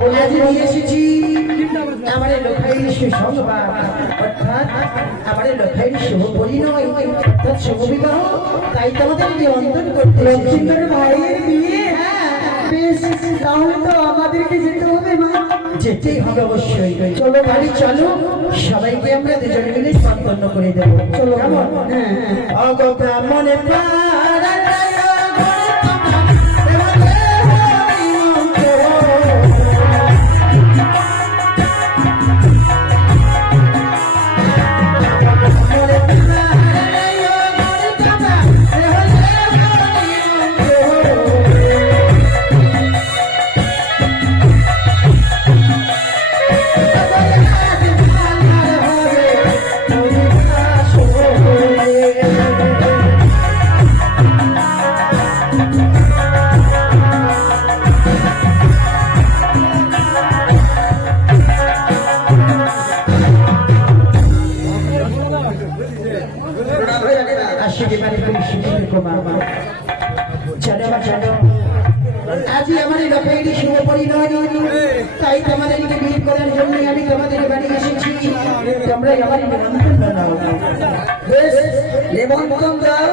বলে আজ নিয়ে এসেছি আমার লোখাই সুসংবাদ, অর্থাৎ আমার লোখাই শুভ পরিণয়, অর্থাৎ শুভ বিবাহ। তাই তোমাদের নিমন্ত্রণ করতে লক্ষ্মীন্দরের ভাইয়ের বিয়ে। বেশ, তাহলে তো আমাদেরকে যেতে হবে মা। যেতেই হবে অবশ্যই। চলো বাড়ি চলো, সবাইকে আমরা দুজন মিলে সম্পন্ন করে দেবো। চলো কেমন? অগ ব্রাহ্মণে আজই আমাদের লোকেরই শুভ পরিণয়, তাই তোমাদেরকে বিয়ে করার জন্য আমি তোমাদের বাড়ি এসেছি। তোমরা আমার নিমন্ত্রণ জানাও। বেশ, নিমন্ত্রণ দাও,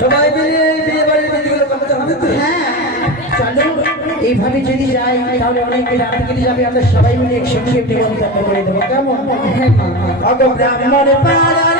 সবাই মিলে বিয়ে বাড়ির বিধিগুলো করতে হবে তো। হ্যাঁ চলো, এইভাবে যদি যাই তাহলে অনেকে রাত কেটে যাবে। আমরা সবাই মিলে একসঙ্গে নিমন্ত্রণ করে দেবো। কেমন? হ্যাঁ মা। অগ ব্রাহ্মণ পাড়ার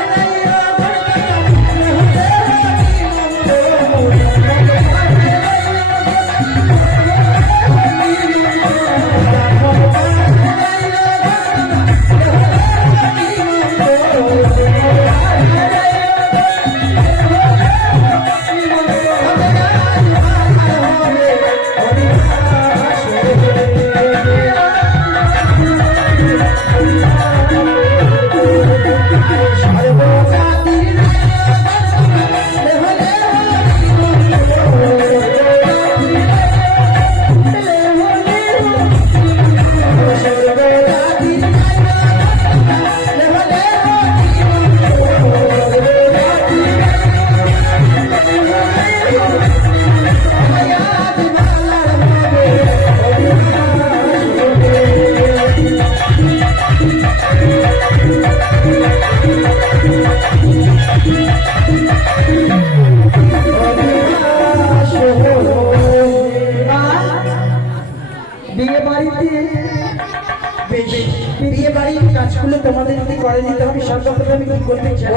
বিয়ে বাড়ির কাজগুলো তোমাদের যদি করে নিতে হবে, সর্বপ্রথম আমি কি করতে চাই?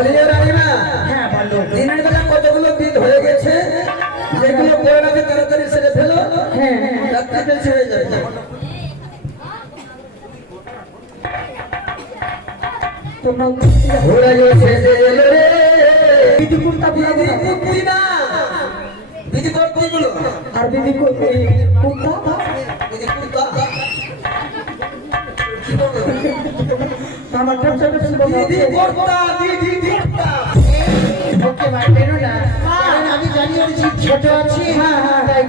হ্যাঁ বলো। দিনের বেলা কতগুলো দিন হয়ে গেছে, যেগুলো করে না তাড়াতাড়ি সেরে ফেলো। হ্যাঁ, রাত্রি বেশি হয়ে যাবে। তোমরা ঘোড়া গেছে এলো রে, বিধি কুর্তা বিধি কুর্তি না, বিধি কুর্তিগুলো আর বিধি কুর্তা বিধি কুর্তা কি বলবো? আমার বিধি কুর্তা, বিধি কুর্তা। ওকে ভাই বেরো না, কারণ আমি জানি ওর জিদ ছোট আছে। হ্যাঁ হ্যাঁ তাই